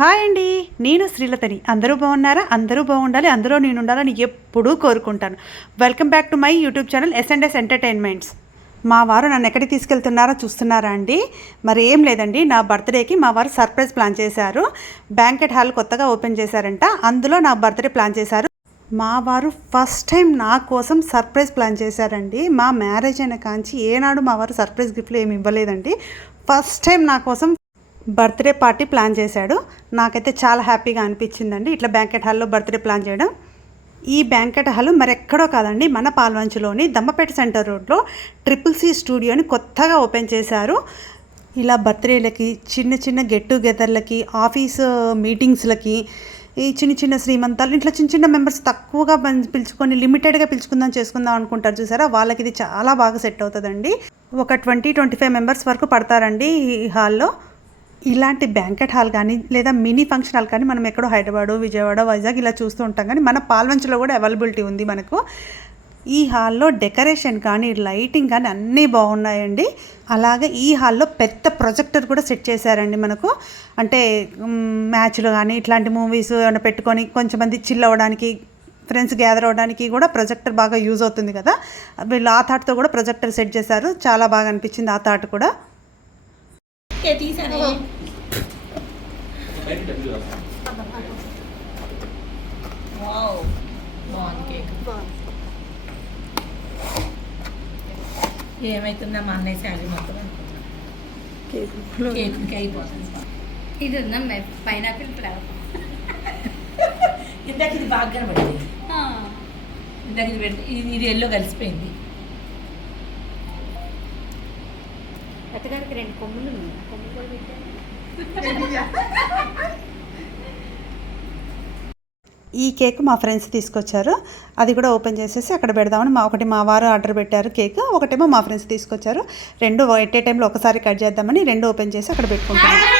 Hi అండి. నేను శ్రీలతని. అందరూ బాగున్నారా? అందరూ బాగుండాలి. అందరూ నేను ఉండాలని ఎప్పుడూ కోరుకుంటాను. Welcome back to my YouTube channel S and S entertainments మా వారు నన్ను ఎక్కడికి తీసుకెళ్తున్నారో చూస్తున్నారా అండి? మరి ఏం లేదండి. నా బర్త్డేకి మా వారు సర్ప్రైజ్ ప్లాన్ చేశారు. బ్యాంకెట్ హాల్ కొత్తగా ఓపెన్ చేశారంట. అందులో నా బర్త్డే ప్లాన్ చేశారు. మా వారు ఫస్ట్ టైం నా కోసం సర్ప్రైజ్ ప్లాన్ చేశారండి. మా మ్యారేజ్ అయిన కాంచి ఏనాడు మా వారు సర్ప్రైజ్ గిఫ్ట్లు ఏమి ఇవ్వలేదండి. ఫస్ట్ టైం నా కోసం బర్త్డే పార్టీ ప్లాన్ చేశాడు. నాకైతే చాలా హ్యాపీగా అనిపించిందండి. ఇట్లా బ్యాంకెట్ హాల్లో బర్త్డే ప్లాన్ చేయడం. ఈ బ్యాంకెట్ హాల్ మరెక్కడో కాదండి మన పాల్వంచులోని దమ్మపేట సెంటర్ రోడ్లో ట్రిపుల్ సి స్టూడియోని కొత్తగా ఓపెన్ చేశారు. ఇలా బర్త్డేలకి చిన్న చిన్న గెట్ టుగెదర్లకి ఆఫీస్ మీటింగ్స్లకి ఈ చిన్న చిన్న శ్రీమంతాలు ఇట్లా చిన్న చిన్న మెంబర్స్ తక్కువగా పిలుచుకొని లిమిటెడ్గా పిలుచుకుందాం చేసుకుందాం అనుకుంటారు చూసారా? వాళ్ళకి ఇది చాలా బాగా సెట్ అవుతుందండి. ఒక ట్వంటీ ట్వంటీ ఫైవ్ మెంబర్స్ వరకు పడతారండి ఈ హాల్లో. ఇలాంటి బ్యాంకెట్ హాల్ కానీ లేదా మినీ ఫంక్షన్ హాల్ కానీ మనం ఎక్కడో హైదరాబాద్ విజయవాడ వైజాగ్ ఇలా చూస్తూ ఉంటాం. కానీ మన పాల్వంచలో కూడా అవైలబిలిటీ ఉంది మనకు. ఈ హాల్లో డెకరేషన్ కానీ లైటింగ్ కానీ అన్నీ బాగున్నాయండి. అలాగే ఈ హాల్లో పెద్ద ప్రొజెక్టర్ కూడా సెట్ చేశారండి మనకు. అంటే మ్యాచ్లు కానీ ఇట్లాంటి మూవీస్ ఏమైనా పెట్టుకొని కొంచెం మంది చిల్ అవ్వడానికి ఫ్రెండ్స్ గ్యాదర్ అవ్వడానికి కూడా ప్రొజెక్టర్ బాగా యూజ్ అవుతుంది కదా. వీళ్ళు ఆ థాట్తో కూడా ప్రొజెక్టర్ సెట్ చేశారు. చాలా బాగా అనిపించింది ఆ థాట్ కూడా. ఏ తీసాను వావ్. బాగుంది కేక్. ఏమైతుందా మా అన్నయ్య శాలరీ మొత్తం కేక్. అయిపోతుంది. ఇది ఉందా పైనాపిల్ ఫ్లేవర్? ఇందాక ఇది బాగా కనబడింది. ఇందాక ఇది పెడితే ఇది ఇది ఎల్లో కలిసిపోయింది. అత్తగారికి రెండు కొమ్ములు ఉన్నాయి కొమ్ములు కూడా పెట్టాను. ఈ కేక్ మా ఫ్రెండ్స్ తీసుకొచ్చారు. అది కూడా ఓపెన్ చేసేసి అక్కడ పెడదామని మా ఒకటి మా వారు ఆర్డర్ పెట్టారు కేక్. ఒకటేమో మా ఫ్రెండ్స్ తీసుకొచ్చారు. రెండు ఎట్ ఏ టైంలో ఒకసారి కట్ చేద్దామని రెండు ఓపెన్ చేసి అక్కడ పెట్టుకుంటాను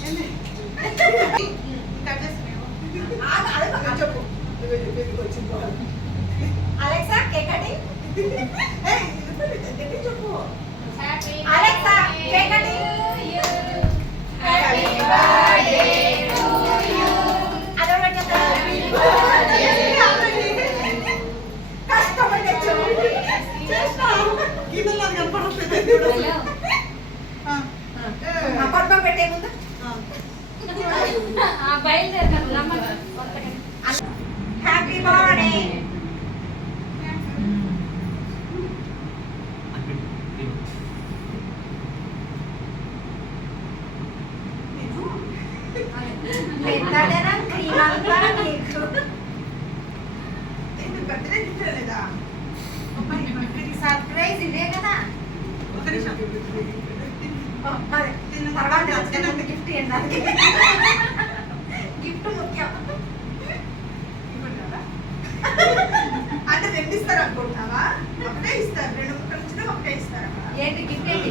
ఇది శాలరీ సర్ప్రైజ్ తర్వాత వచ్చినంత గిఫ్ట్ ఇవ్వండి గిఫ్ట్ ముఖ్యం అంటే రెండు ఇస్తారు అనుకుంటున్నావా ఒకటే ఇస్తారు రెండు ముక్కలు ఇచ్చినా ఒకటే ఇస్తారు ఏంటి గిఫ్ట్ ఏంటి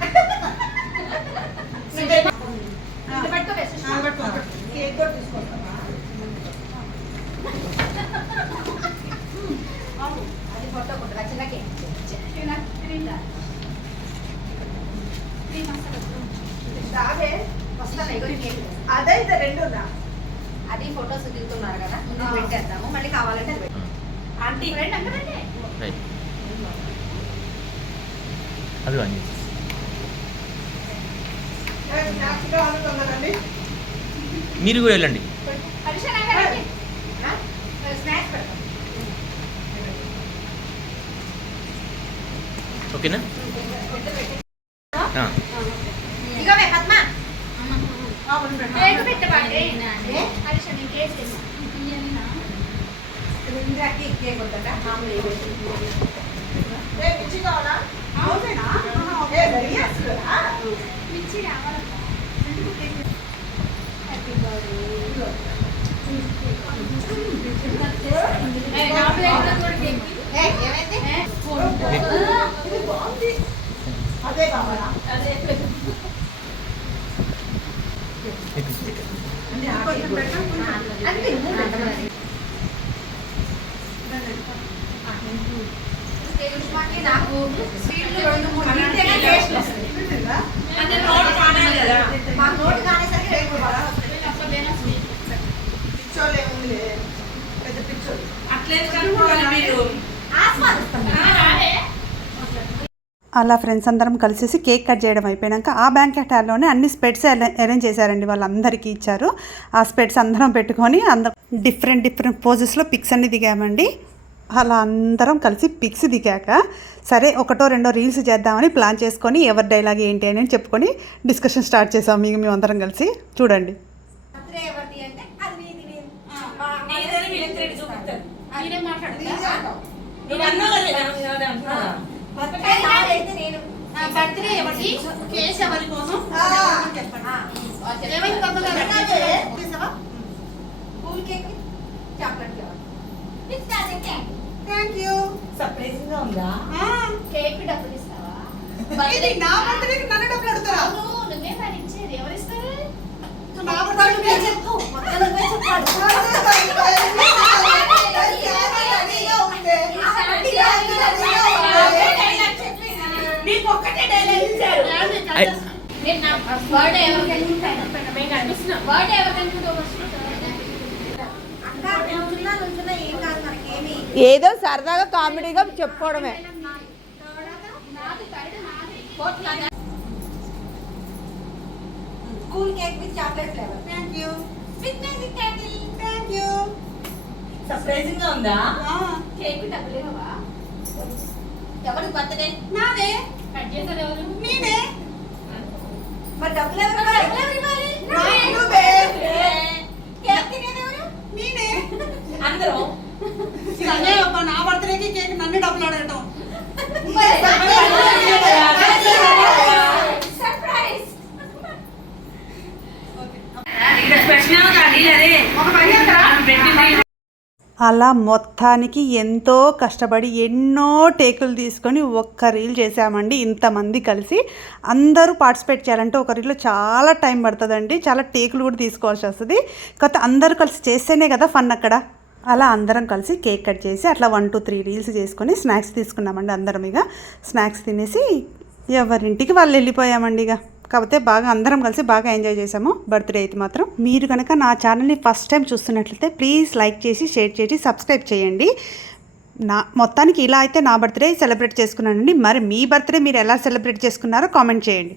కేక్ కూడా తీసుకొస్తావా? అది ఫోటో కొట్టురా చిన్న కేక్. కేక్. అదే ఇది రెండునా అది ఫొటోస్ దిగుతున్నారు కదా. ముందు పెట్టేద్దాము. మళ్ళీ కావాలంటే. ఆంటీ రైట్ అది మీరు కూడా వెళ్ళండి. ఓకేనా ఆ. ఇగో వే పద్మ అవును మేడం. కేక్ పెట్టబాండి ఏ హరీష్ అన్న కేక్ చేసి వద్దట మామూలు ఏ పెట్టు. ఏ, మిర్చి కావాలా? ఏ. అదే పెట్టు. నాకు స్వీట్లు రెండు మూడు టేస్ట్ వస్తుంది అంటే నోట్ కదా కానేసరికి పిచ్చోళ్ళు పెద్ద పిచ్చోళ్ళు. అట్లేదు కనుక్కోవాలి మీరు ఆస్వాదిస్తాం అలా ఫ్రెండ్స్ అందరం కలిసేసి కేక్ కట్ చేయడం అయిపోయాక ఆ బ్యాంకెట్ హాల్లోనే అన్ని స్పెట్స్ అరేంజ్ చేశారండి వాళ్ళందరికీ ఇచ్చారు ఆ స్పెట్స్ అందరం పెట్టుకొని అందరం డిఫరెంట్ డిఫరెంట్ పోజెస్లో పిక్స్ అన్ని దిగామండి అలా అందరం కలిసి పిక్స్ దిగాక సరే ఒకటో రెండో రీల్స్ చేద్దామని ప్లాన్ చేసుకొని ఎవరి డైలాగ్ ఏంటి అని చెప్పుకొని డిస్కషన్ స్టార్ట్ చేసాం మీకు మేము అందరం కలిసి. చూడండి. చాక్లెట్ థ్యాంక్ యూ సర్ప్రైజింగ్గా ఉందా? ఆ, కేక్ డబ్బులు ఇస్తావా? ఇది నా బర్త్డేకి నన్ను డబ్బులు అడుగుతారా? అవును, నువ్వే మరి ఇచ్చేది. ఎవరు ఇస్తారు నా బర్త్డే చెప్పు. నువ్వే నీకు ఒక్కటే డైలాగ్ ఇచ్చారు. ఐ- నేను నా బర్త్డే ఎవరికి అనుకుంటాను బర్త్డే ఎవరికి ఏదో సరదాగా కామెడీగా చెప్పుకోవడమే. Cool cake with chocolate flavour. Thank you with magic candle thank you సర్ప్రైజింగ్గా ఉందా కేక్ డబ్బులు ఇవ్వవా ఎవరి బర్త్డే? నాదే. కట్ చేసేది ఎవరు? నేనే మరి డబ్బులు ఎవరు డబ్బులు ఎవరు ఇవ్వాలి నాకు నువ్వే. కేక్ తినేది ఎవరు నేనే అందరం. అబ్బా నా బర్త్డేకి కేక్ నన్ను డబ్బులు అడగటం. అలా మొత్తానికి ఎంతో కష్టపడి ఎన్నో టేకులు తీసుకొని ఒక్క రీల్ చేసామండి ఇంతమంది కలిసి. అందరూ పార్టిసిపేట్ చేయాలంటే ఒక రీల్లో చాలా టైం పడుతుందండి చాలా టేకులు కూడా తీసుకోవాల్సి వస్తుంది. కాకపోతే అందరూ కలిసి చేస్తేనే కదా ఫన్ అక్కడ. అలా అందరం కలిసి కేక్ కట్ చేసి అట్లా వన్ టూ త్రీ రీల్స్ చేసుకొని స్నాక్స్ తీసుకున్నామండి అందరం ఇక స్నాక్స్ తినేసి ఎవరింటికి వాళ్ళు వెళ్ళిపోయామండి ఇక కాకపోతే బాగా అందరం కలిసి బాగా ఎంజాయ్ చేసాము. బర్త్డే అయితే మాత్రం. మీరు కనుక నా ఛానల్ని ఫస్ట్ టైం చూస్తున్నట్లయితే ప్లీజ్ లైక్ చేసి షేర్ చేసి సబ్స్క్రైబ్ చేయండి. నా మొత్తానికి ఇలా అయితే నా బర్త్డే సెలబ్రేట్ చేసుకున్నానండి. మరి మీ బర్త్డే మీరు ఎలా సెలబ్రేట్ చేసుకున్నారో కామెంట్ చేయండి.